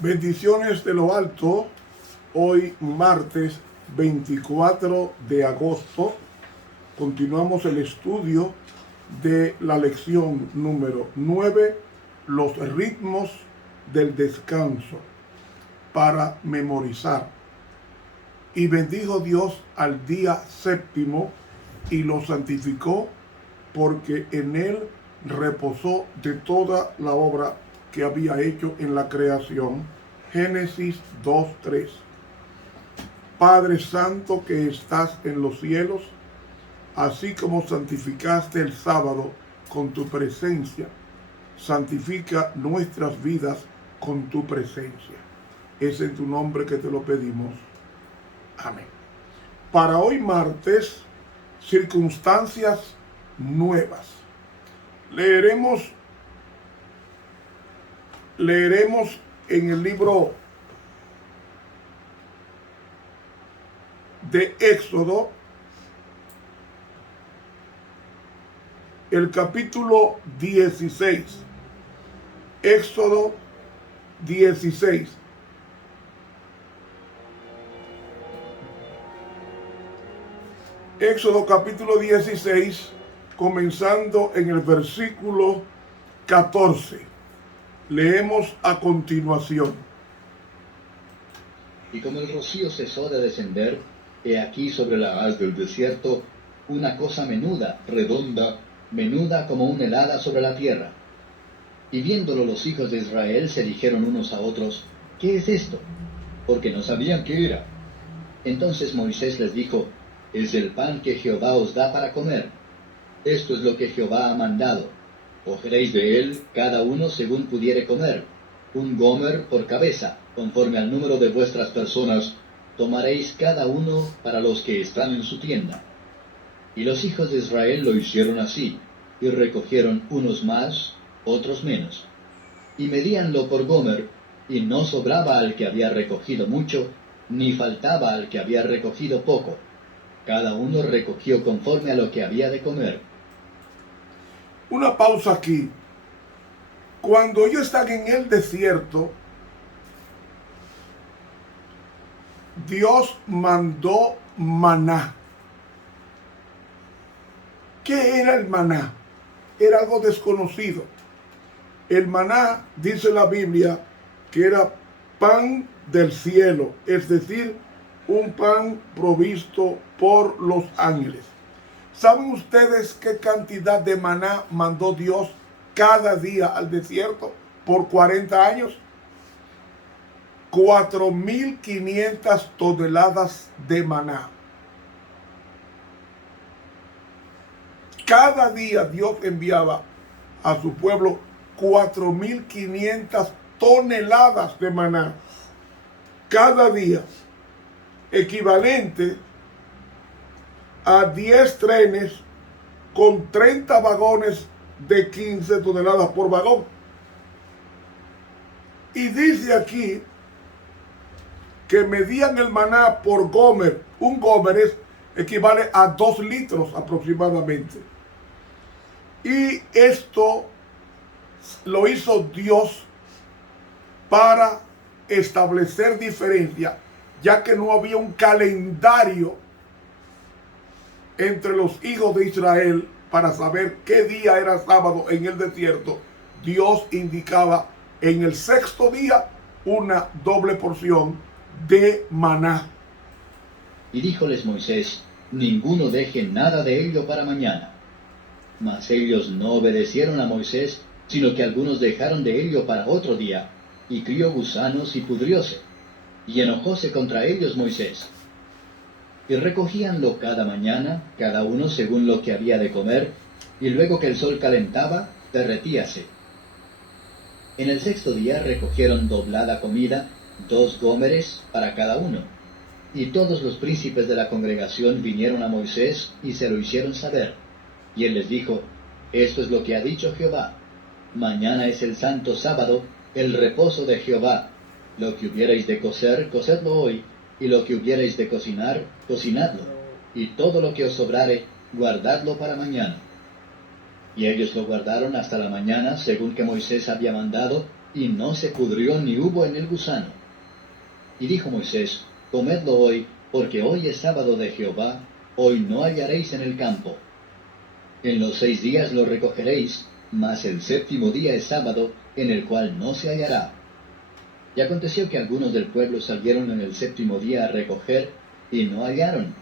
Bendiciones de lo alto, hoy martes 24 de agosto, continuamos el estudio de la lección número 9, los ritmos del descanso, para memorizar. Y bendijo Dios al día séptimo y lo santificó, porque en él reposó de toda la obra que había hecho en la creación. Génesis 2:3. Padre Santo que estás en los cielos, así como santificaste el sábado con tu presencia, santifica nuestras vidas con tu presencia. Es en tu nombre que te lo pedimos. Amén. Para hoy martes, circunstancias nuevas. Leeremos en el libro de Éxodo, el capítulo 16. Éxodo 16. Éxodo capítulo 16, comenzando en el versículo 14. Leemos a continuación. Y como el rocío cesó de descender, he aquí sobre la haz del desierto una cosa menuda, redonda, menuda como una helada sobre la tierra. Y viéndolo los hijos de Israel se dijeron unos a otros, ¿qué es esto? Porque no sabían qué era. Entonces Moisés les dijo, es el pan que Jehová os da para comer. Esto es lo que Jehová ha mandado. Cogeréis de él cada uno según pudiere comer, un gomer por cabeza, conforme al número de vuestras personas, tomaréis cada uno para los que están en su tienda. Y los hijos de Israel lo hicieron así, y recogieron unos más, otros menos. Y medíanlo por gomer, y no sobraba al que había recogido mucho, ni faltaba al que había recogido poco. Cada uno recogió conforme a lo que había de comer. Una pausa aquí. Cuando ellos están en el desierto, Dios mandó maná. ¿Qué era el maná? Era algo desconocido. El maná, dice la Biblia, que era pan del cielo, es decir, un pan provisto por los ángeles. ¿Saben ustedes qué cantidad de maná mandó Dios cada día al desierto por 40 años? 4.500 toneladas de maná. Cada día Dios enviaba a su pueblo 4.500 toneladas de maná. Cada día, equivalente a 10 trenes con 30 vagones de 15 toneladas por vagón. Y dice aquí que medían el maná por gomer. Un gomer equivale a 2 litros aproximadamente. Y esto lo hizo Dios para establecer diferencia, ya que no había un calendario entre los hijos de Israel para saber qué día era sábado en el desierto. Dios indicaba en el sexto día una doble porción de maná. Y díjoles Moisés, ninguno deje nada de ello para mañana. Mas ellos no obedecieron a Moisés, sino que algunos dejaron de ello para otro día, y crió gusanos y pudrióse. Y enojóse contra ellos Moisés. Y recogíanlo cada mañana, cada uno según lo que había de comer, y luego que el sol calentaba, derretíase. En el sexto día recogieron doblada comida, 2 gómeres para cada uno. Y todos los príncipes de la congregación vinieron a Moisés y se lo hicieron saber. Y él les dijo, esto es lo que ha dicho Jehová. Mañana es el santo sábado, el reposo de Jehová. Lo que hubierais de cocer, cocedlo hoy, y lo que hubierais de cocinar, cocinadlo. Y todo lo que os sobrare, guardadlo para mañana. Y ellos lo guardaron hasta la mañana, según que Moisés había mandado, y no se pudrió ni hubo en él gusano. Y dijo Moisés, comedlo hoy, porque hoy es sábado de Jehová, hoy no hallaréis en el campo. En los 6 días lo recogeréis, mas el 7º día es sábado, en el cual no se hallará. Y aconteció que algunos del pueblo salieron en el 7º día a recoger, y no hallaron.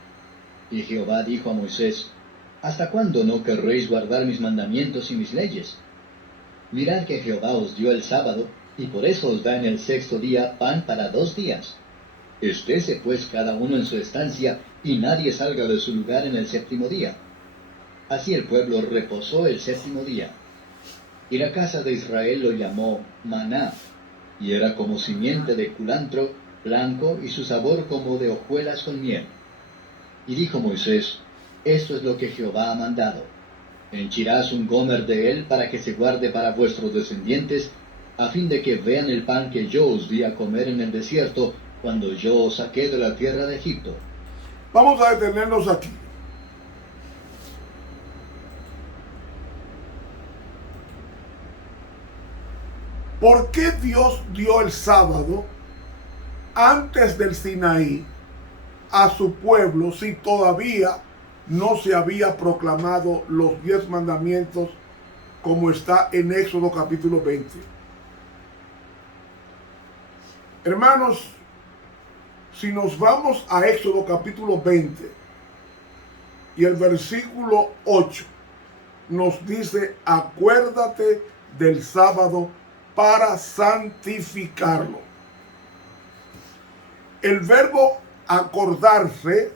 Y Jehová dijo a Moisés, ¿hasta cuándo no querréis guardar mis mandamientos y mis leyes? Mirad que Jehová os dio el sábado, y por eso os da en el 6º día pan para 2 días. Estése pues cada uno en su estancia, y nadie salga de su lugar en el 7º día. Así el pueblo reposó el 7º día. Y la casa de Israel lo llamó maná, y era como simiente de culantro, blanco, y su sabor como de hojuelas con miel. Y dijo Moisés, esto es lo que Jehová ha mandado. Henchirás un gomer de él para que se guarde para vuestros descendientes, a fin de que vean el pan que yo os di a comer en el desierto, cuando yo os saqué de la tierra de Egipto. Vamos a detenernos aquí. ¿Por qué Dios dio el sábado antes del Sinaí a su pueblo si todavía no se había proclamado los 10 mandamientos como está en Éxodo capítulo 20? Hermanos, si nos vamos a Éxodo capítulo 20 y el versículo 8 nos dice, acuérdate del sábado para santificarlo. El verbo acordarse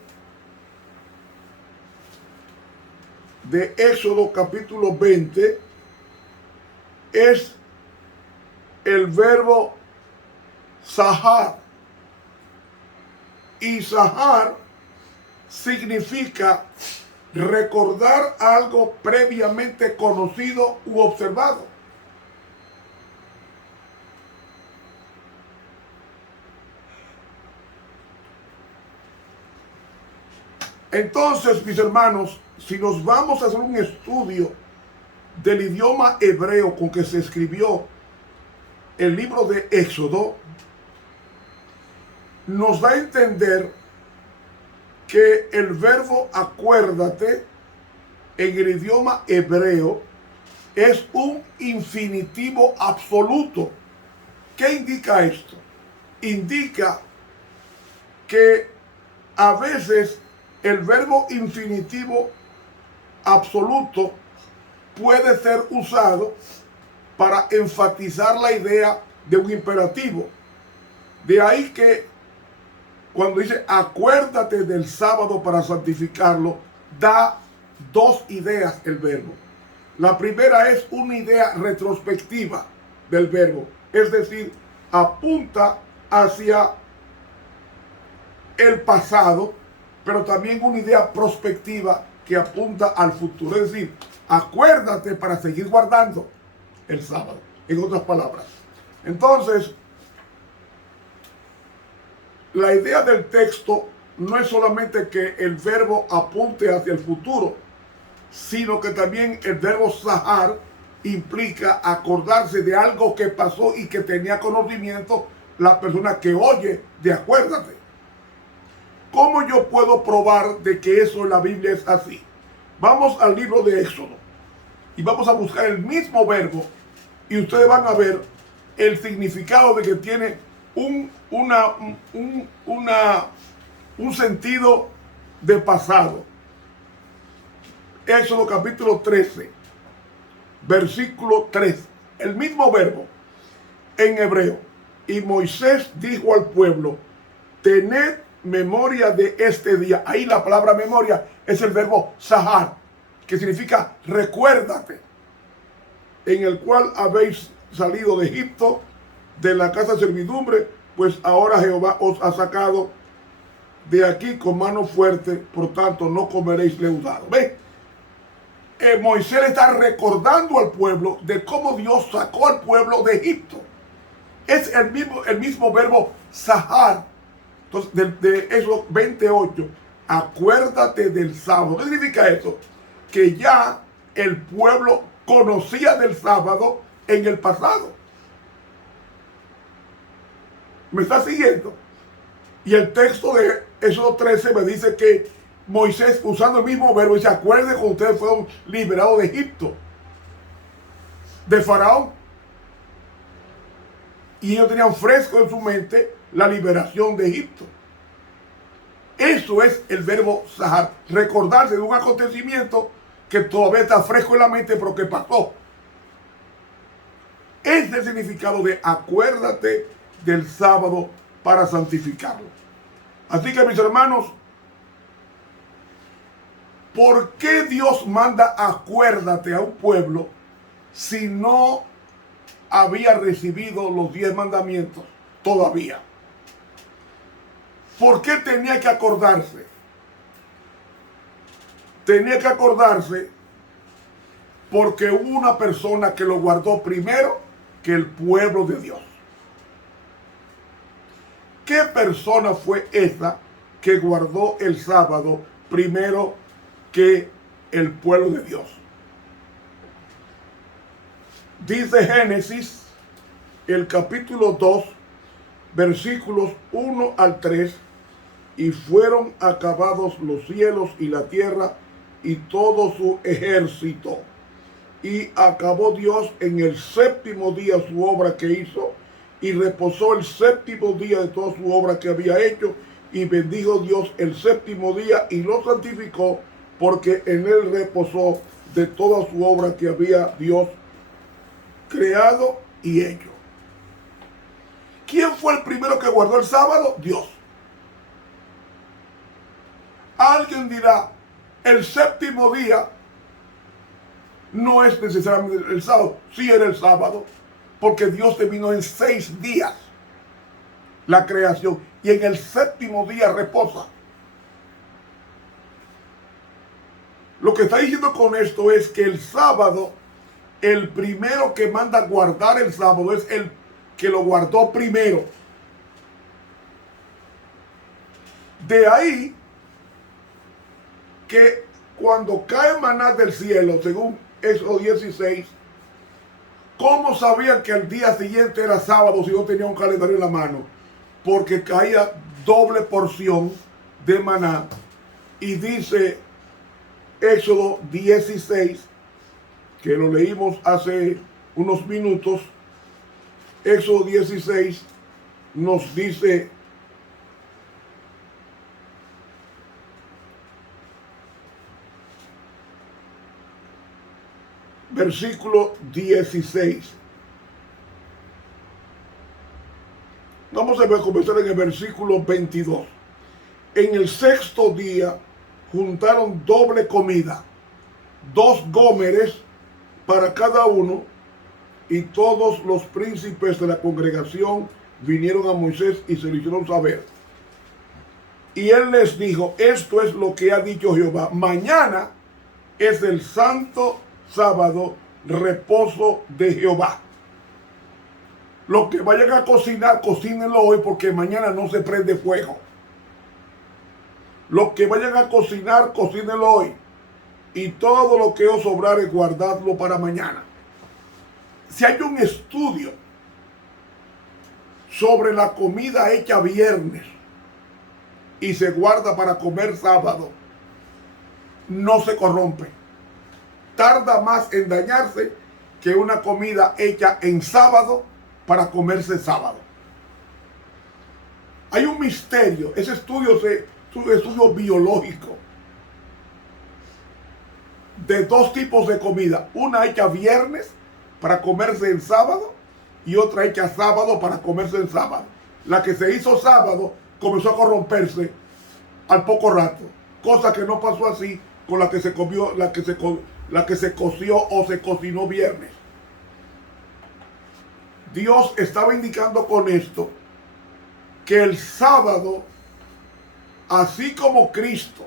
de Éxodo capítulo 20 es el verbo sahar. Y sahar significa recordar algo previamente conocido u observado. Entonces, mis hermanos, si nos vamos a hacer un estudio del idioma hebreo con que se escribió el libro de Éxodo, nos da a entender que el verbo acuérdate en el idioma hebreo es un infinitivo absoluto. ¿Qué indica esto? Indica que a veces el verbo infinitivo absoluto puede ser usado para enfatizar la idea de un imperativo. De ahí que cuando dice acuérdate del sábado para santificarlo, da 2 ideas el verbo. La primera es una idea retrospectiva del verbo, es decir, apunta hacia el pasado, pero también una idea prospectiva que apunta al futuro. Es decir, acuérdate para seguir guardando el sábado, en otras palabras. Entonces, la idea del texto no es solamente que el verbo apunte hacia el futuro, sino que también el verbo sahar implica acordarse de algo que pasó y que tenía conocimiento la persona que oye de acuérdate. ¿Cómo yo puedo probar de que eso en la Biblia es así? Vamos al libro de Éxodo y vamos a buscar el mismo verbo y ustedes van a ver el significado de que tiene un sentido de pasado. Éxodo capítulo 13, versículo 3. El mismo verbo en hebreo. Y Moisés dijo al pueblo, tened memoria de este día. Ahí la palabra memoria es el verbo sahar, que significa recuérdate, en el cual habéis salido de Egipto, de la casa de servidumbre, pues ahora Jehová os ha sacado de aquí con mano fuerte, por tanto no comeréis leudado. ¿Ve? Moisés está recordando al pueblo de cómo Dios sacó al pueblo de Egipto. Es el mismo verbo sahar. Entonces, de Éxodo 28, acuérdate del sábado. ¿Qué significa eso? Que ya el pueblo conocía del sábado en el pasado. ¿Me está siguiendo? Y el texto de Éxodo 13 me dice que Moisés, usando el mismo verbo, dice: acuérdense cuando ustedes fueron liberados de Egipto, de Faraón. Y ellos tenían fresco en su mente la liberación de Egipto. Eso es el verbo sahar, recordarse de un acontecimiento que todavía está fresco en la mente, pero que pasó. Ese es el significado de acuérdate del sábado para santificarlo. Así que, mis hermanos, ¿por qué Dios manda acuérdate a un pueblo si no había recibido los 10 mandamientos todavía? ¿Por qué tenía que acordarse? Tenía que acordarse porque hubo una persona que lo guardó primero que el pueblo de Dios. ¿Qué persona fue esa que guardó el sábado primero que el pueblo de Dios? Dice Génesis, el capítulo 2, versículos 1 al 3, y fueron acabados los cielos y la tierra y todo su ejército. Y acabó Dios en el séptimo día su obra que hizo, y reposó el séptimo día de toda su obra que había hecho, y bendijo Dios el séptimo día y lo santificó, porque en él reposó de toda su obra que había Dios creado y hecho. ¿Quién fue el primero que guardó el sábado? Dios. Alguien dirá, el séptimo día no es necesariamente el sábado. Sí era el sábado, porque Dios terminó en 6 días la creación y en el séptimo día reposa. Lo que está diciendo con esto es que el sábado, el primero que manda guardar el sábado es el que lo guardó primero. De ahí que cuando cae maná del cielo, según Éxodo 16, ¿cómo sabían que el día siguiente era sábado si no tenía un calendario en la mano? Porque caía doble porción de maná. Y dice Éxodo 16, que lo leímos hace unos minutos, Éxodo 16 nos dice: versículo 16. Vamos a comenzar en el versículo 22. En el sexto día juntaron doble comida, 2 gómeres para cada uno, y todos los príncipes de la congregación vinieron a Moisés y se lo hicieron saber. Y él les dijo: esto es lo que ha dicho Jehová, mañana es el santo sábado, reposo de Jehová. Lo que vayan a cocinar, cocínenlo hoy, porque mañana no se prende fuego. Lo que vayan a cocinar, cocínenlo hoy. Y todo lo que os sobrare, guardadlo para mañana. Si hay un estudio sobre la comida hecha viernes y se guarda para comer sábado, no se corrompe. Tarda más en dañarse que una comida hecha en sábado para comerse sábado. Hay un misterio. Ese estudio es un estudio biológico de 2 tipos de comida. Una hecha viernes para comerse en sábado y otra hecha sábado para comerse en sábado. La que se hizo sábado comenzó a corromperse al poco rato, cosa que no pasó así con la que se comió, la que se coció o se cocinó viernes. Dios estaba indicando con esto que el sábado, así como Cristo,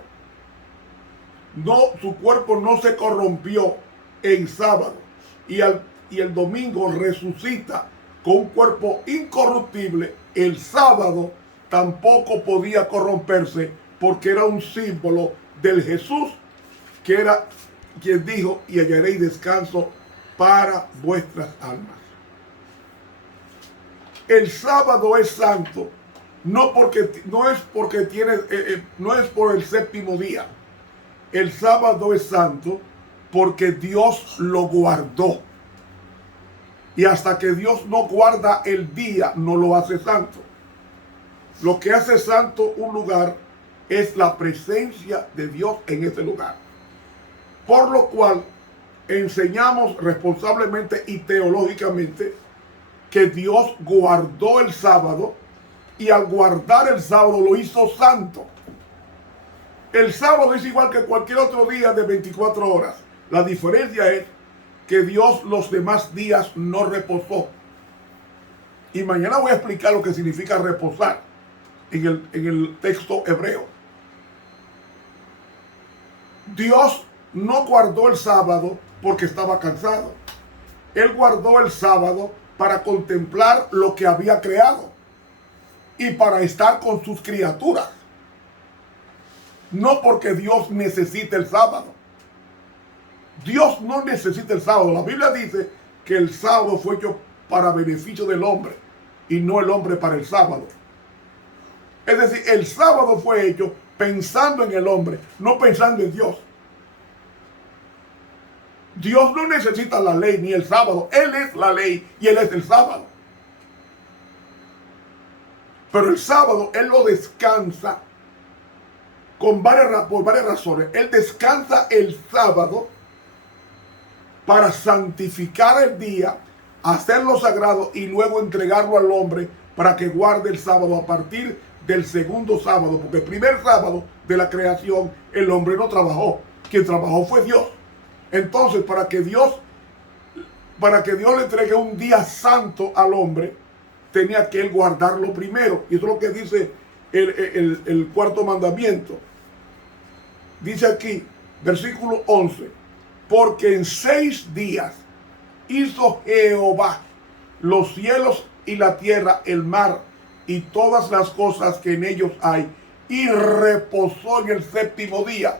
su cuerpo no se corrompió en sábado, y el domingo resucita con un cuerpo incorruptible, el sábado tampoco podía corromperse, porque era un símbolo del Jesús que era quien dijo: y hallaréis descanso para vuestras almas. El sábado es santo, no es por el séptimo día. El sábado es santo porque Dios lo guardó. Y hasta que Dios no guarda el día, no lo hace santo. Lo que hace santo un lugar es la presencia de Dios en ese lugar. Por lo cual enseñamos responsablemente y teológicamente que Dios guardó el sábado, y al guardar el sábado lo hizo santo. El sábado es igual que cualquier otro día de 24 horas. La diferencia es que Dios los demás días no reposó. Y mañana voy a explicar lo que significa reposar en el texto hebreo. Dios no guardó el sábado porque estaba cansado. Él guardó el sábado para contemplar lo que había creado y para estar con sus criaturas. No porque Dios necesite el sábado. Dios no necesita el sábado. La Biblia dice que el sábado fue hecho para beneficio del hombre y no el hombre para el sábado. Es decir, el sábado fue hecho pensando en el hombre, no pensando en Dios. Dios no necesita la ley ni el sábado. Él es la ley y Él es el sábado. Pero el sábado Él lo descansa por varias razones. Él descansa el sábado para santificar el día, hacerlo sagrado y luego entregarlo al hombre para que guarde el sábado a partir del segundo sábado. Porque el primer sábado de la creación el hombre no trabajó. Quien trabajó fue Dios. Entonces, para que Dios le entregue un día santo al hombre, tenía que él guardarlo primero. Y eso es lo que dice el cuarto mandamiento. Dice aquí, versículo 11, porque en 6 días hizo Jehová los cielos y la tierra, el mar y todas las cosas que en ellos hay, y reposó en el séptimo día.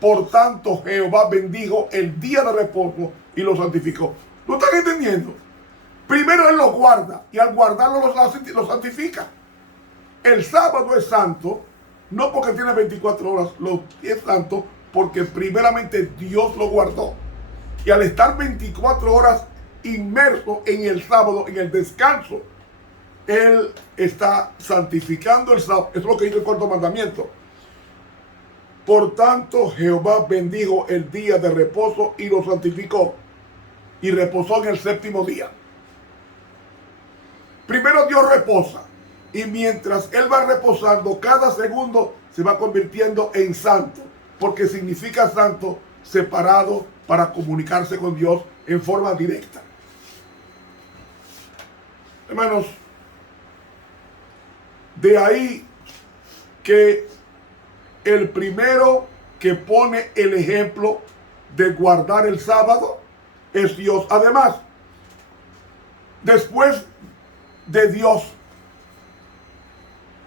Por tanto, Jehová bendijo el día de reposo y lo santificó. ¿Lo están entendiendo? Primero Él lo guarda y al guardarlo lo santifica. El sábado es santo, no porque tiene 24 horas, es santo porque primeramente Dios lo guardó. Y al estar 24 horas inmerso en el sábado, en el descanso, Él está santificando el sábado. Eso es lo que dice el cuarto mandamiento. Por tanto, Jehová bendijo el día de reposo y lo santificó. Y reposó en el séptimo día. Primero Dios reposa. Y mientras Él va reposando, cada segundo se va convirtiendo en santo. Porque significa santo, separado para comunicarse con Dios en forma directa. Hermanos, de ahí que el primero que pone el ejemplo de guardar el sábado es Dios. Además, después de Dios,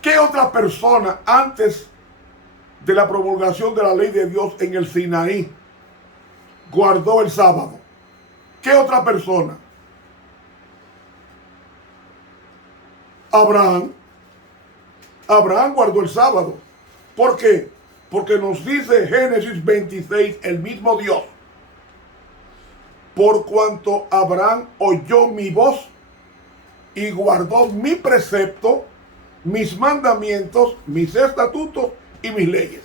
¿qué otra persona antes de la promulgación de la ley de Dios en el Sinaí guardó el sábado? ¿Qué otra persona? Abraham. Abraham guardó el sábado. ¿Por qué? Porque nos dice Génesis 26, el mismo Dios. Por cuanto Abraham oyó mi voz y guardó mi precepto, mis mandamientos, mis estatutos y mis leyes.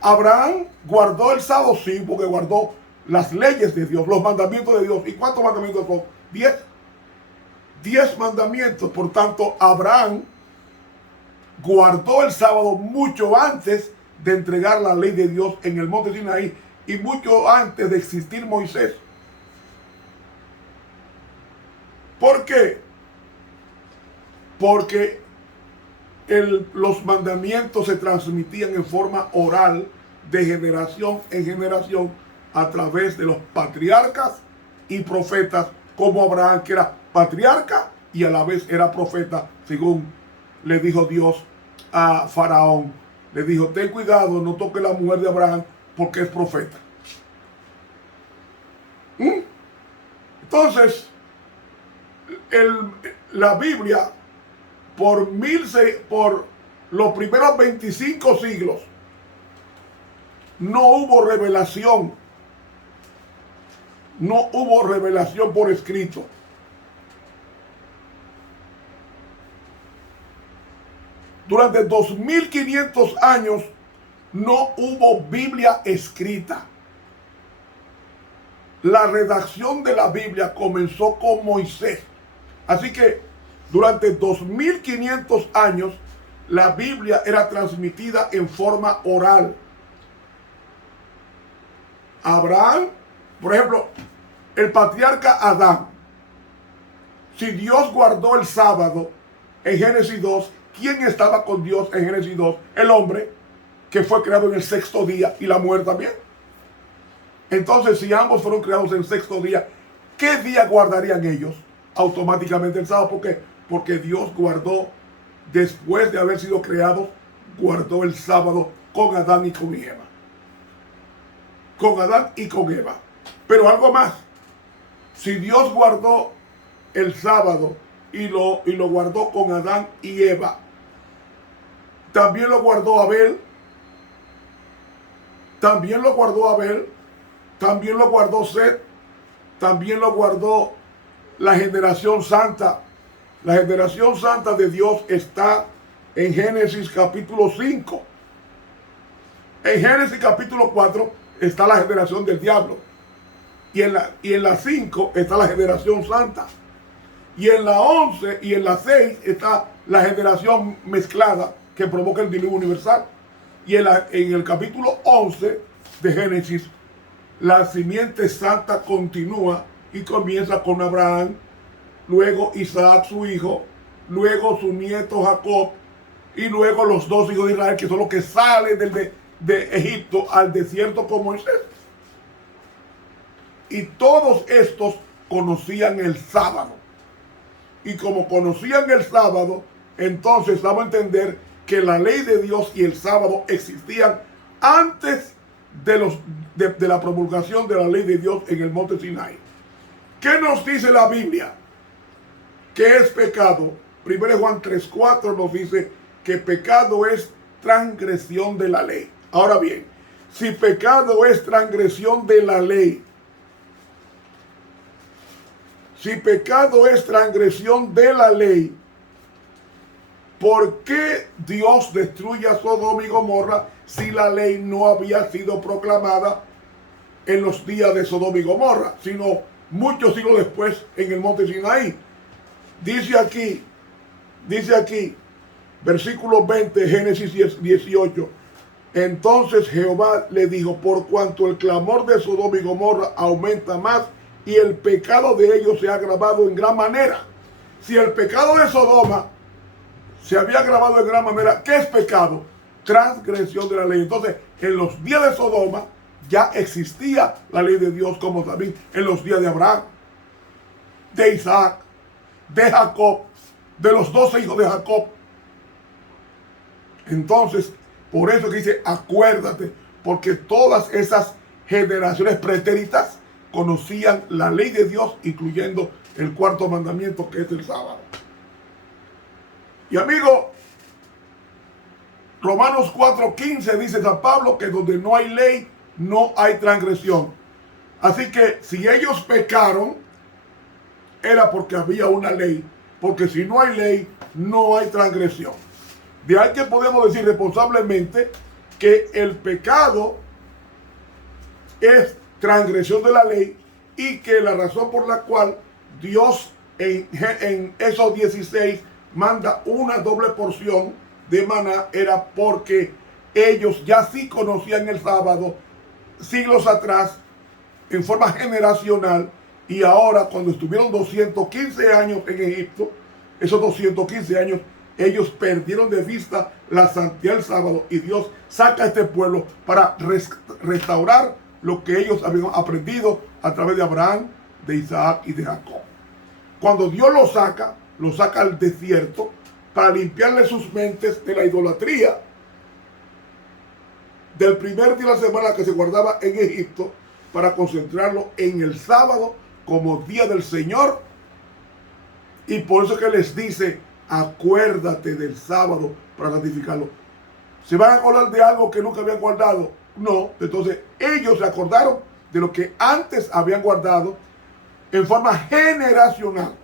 Abraham guardó el sábado, sí, porque guardó las leyes de Dios, los mandamientos de Dios. ¿Y cuántos mandamientos son? 10. 10 mandamientos. Por tanto, Abraham guardó el sábado mucho antes de entregar la ley de Dios en el monte Sinaí y mucho antes de existir Moisés. ¿Por qué? Porque los mandamientos se transmitían en forma oral de generación en generación a través de los patriarcas y profetas, como Abraham, que era patriarca y a la vez era profeta, según le dijo Dios a Faraón. Le dijo: ten cuidado, no toques la mujer de Abraham porque es profeta. Entonces, la Biblia, por los primeros 25 siglos, no hubo revelación. No hubo revelación por escrito. Durante 2500 años no hubo Biblia escrita. La redacción de la Biblia comenzó con Moisés. Así que durante 2500 años la Biblia era transmitida en forma oral. Abraham, por ejemplo, el patriarca Adán, si Dios guardó el sábado en Génesis 2, ¿quién estaba con Dios en Génesis 2? El hombre que fue creado en el sexto día y la mujer también. Entonces, si ambos fueron creados en el sexto día, ¿qué día guardarían ellos? Automáticamente el sábado. ¿Por qué? Porque Dios guardó, después de haber sido creados, guardó el sábado con Adán y con Eva. Con Adán y con Eva. Pero algo más. Si Dios guardó el sábado y lo guardó con Adán y Eva, también lo guardó Abel, también lo guardó Abel, también lo guardó Set, también lo guardó la generación santa. La generación santa de Dios está en Génesis capítulo 5. En Génesis capítulo 4 está la generación del diablo. Y en la 5 está la generación santa. Y en la 11 y en la 6 está la generación mezclada que provoca el diluvio universal. Y en el capítulo 11 de Génesis, la simiente santa continúa y comienza con Abraham, luego Isaac su hijo, luego su nieto Jacob y luego los 2 hijos de Israel, que son los que salen de Egipto al desierto con Moisés. Y todos estos conocían el sábado. Y como conocían el sábado, entonces vamos a entender que la ley de Dios y el sábado existían antes de la promulgación de la ley de Dios en el monte Sinai. ¿Qué nos dice la Biblia? ¿Qué es pecado? 1 Juan 3:4 nos dice que pecado es transgresión de la ley. Ahora bien, si pecado es transgresión de la ley, si pecado es transgresión de la ley, ¿por qué Dios destruye a Sodoma y Gomorra si la ley no había sido proclamada en los días de Sodoma y Gomorra, sino muchos siglos después en el monte Sinaí? Dice aquí, versículo 20, Génesis 18. Entonces Jehová le dijo, por cuanto el clamor de Sodoma y Gomorra aumenta más y el pecado de ellos se ha agravado en gran manera. Si el pecado de Sodoma se había agravado en gran manera, ¿qué es pecado? Transgresión de la ley. Entonces, en los días de Sodoma ya existía la ley de Dios, como también en los días de Abraham, de Isaac, de Jacob, de los 12 hijos de Jacob. Entonces, por eso que dice, acuérdate, porque todas esas generaciones pretéritas conocían la ley de Dios, incluyendo el cuarto mandamiento, que es el sábado. Y amigo, Romanos 4:15 dice San Pablo que donde no hay ley, no hay transgresión. Así que si ellos pecaron, era porque había una ley. Porque si no hay ley, no hay transgresión. De ahí que podemos decir responsablemente que el pecado es transgresión de la ley y que la razón por la cual Dios en esos 16 manda una doble porción de maná era porque ellos ya sí conocían el sábado siglos atrás en forma generacional, y ahora cuando estuvieron 215 años en Egipto, esos 215 años ellos perdieron de vista la santidad del sábado, y Dios saca a este pueblo para restaurar lo que ellos habían aprendido a través de Abraham, de Isaac y de Jacob. Cuando Dios los saca al desierto para limpiarle sus mentes de la idolatría del primer día de la semana que se guardaba en Egipto, para concentrarlo en el sábado como día del Señor. Y por eso que les dice, acuérdate del sábado para santificarlo. ¿Se van a acordar de algo que nunca habían guardado? No. Entonces ellos se acordaron de lo que antes habían guardado en forma generacional.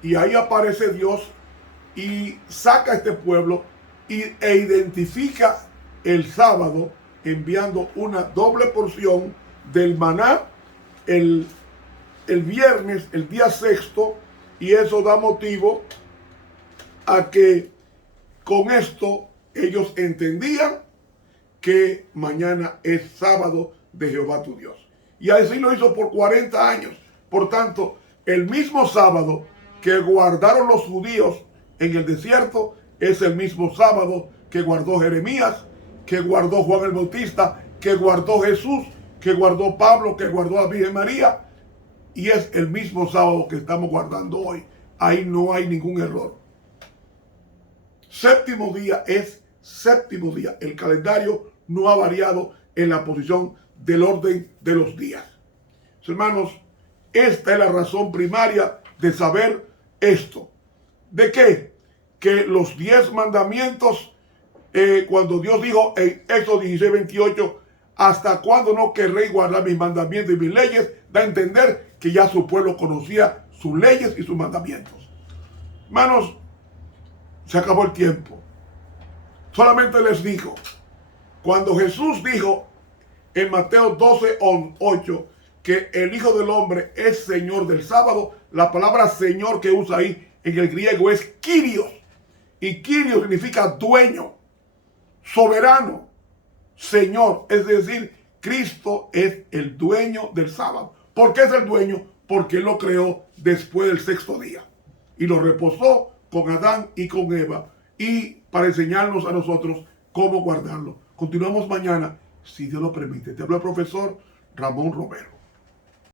Y ahí aparece Dios y saca a este pueblo e identifica el sábado enviando una doble porción del maná el viernes, el día sexto, y eso da motivo a que con esto ellos entendían que mañana es sábado de Jehová tu Dios. Y así lo hizo por 40 años. Por tanto, el mismo sábado que guardaron los judíos en el desierto es el mismo sábado que guardó Jeremías, que guardó Juan el Bautista, que guardó Jesús, que guardó Pablo, que guardó la Virgen María. Y es el mismo sábado que estamos guardando hoy. Ahí no hay ningún error. Séptimo día es séptimo día. El calendario no ha variado en la posición del orden de los días. Hermanos, esta es la razón primaria de saber esto. ¿De qué? Que los 10 mandamientos, cuando Dios dijo en Éxodo 16:28, hasta cuándo no querréis guardar mis mandamientos y mis leyes, da a entender que ya su pueblo conocía sus leyes y sus mandamientos. Hermanos, se acabó el tiempo. Solamente les digo, cuando Jesús dijo en Mateo 12:8 que el Hijo del Hombre es Señor del sábado, la palabra Señor que usa ahí en el griego es Kyrios. Y Kyrios significa dueño, soberano, Señor. Es decir, Cristo es el dueño del sábado. ¿Por qué es el dueño? Porque Él lo creó después del sexto día. Y lo reposó con Adán y con Eva. Y para enseñarnos a nosotros cómo guardarlo. Continuamos mañana, si Dios lo permite. Te habla el profesor Ramón Romero.